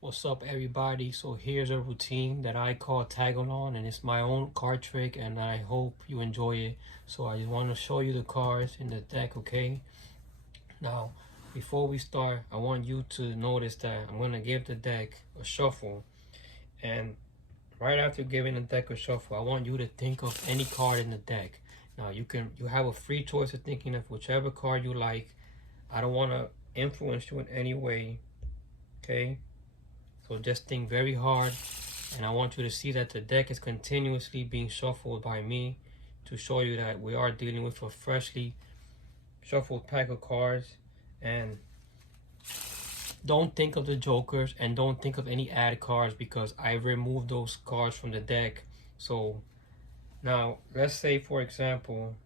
What's up, everybody? So here's a routine that I call tag along, and it's my own card trick, and I hope you enjoy it. So I just want to show you the cards in the deck, okay? Now, before we start, I want you to notice that I'm going to give the deck a shuffle, and right after giving the deck a shuffle, I want you to think of any card in the deck. Now, you have a free choice of thinking of whichever card you like. I don't want to influence you in any way, okay? So just think very hard, and I want you to see that the deck is continuously being shuffled by me to show you that we are dealing with a freshly shuffled pack of cards. And don't think of the jokers and don't think of any ad cards because I removed those cards from the deck. So now let's say, for example,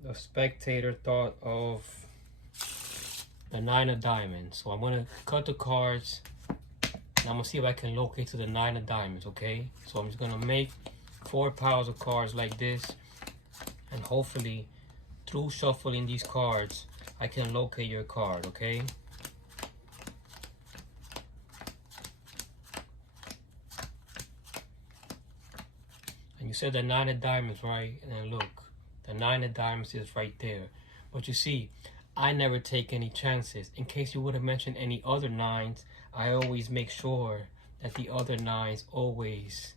the spectator thought of the 9 of diamonds. So I'm gonna cut the cards. And I'm gonna see if I can locate to the 9 of diamonds, okay? So I'm just gonna make 4 piles of cards like this, and hopefully through shuffling these cards I can locate your card, okay? And you said the 9 of diamonds, right? And then look, the 9 of diamonds is right there. But you see, I never take any chances. In case you would have mentioned any other 9s, I always make sure that the other 9s always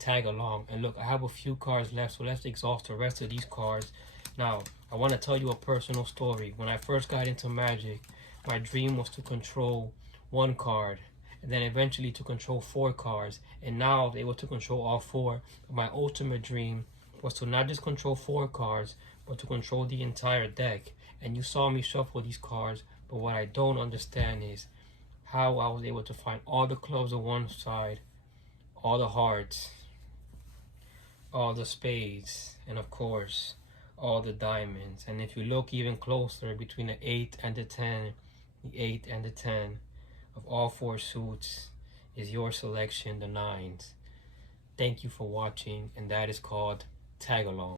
tag along. And look, I have a few cards left, so let's exhaust the rest of these cards. Now, I want to tell you a personal story. When I first got into Magic, my dream was to control 1 card, and then eventually to control 4 cards. And now I was able to control all 4. But my ultimate dream was to not just control 4 cards, but to control the entire deck. And you saw me shuffle these cards, but what I don't understand is how I was able to find all the clubs on one side, all the hearts, all the spades, and of course all the diamonds. And if you look even closer, between the 8 and the 10, the 8 and the 10 of all 4 suits is your selection, the 9s. Thank you for watching, and that is called tag along.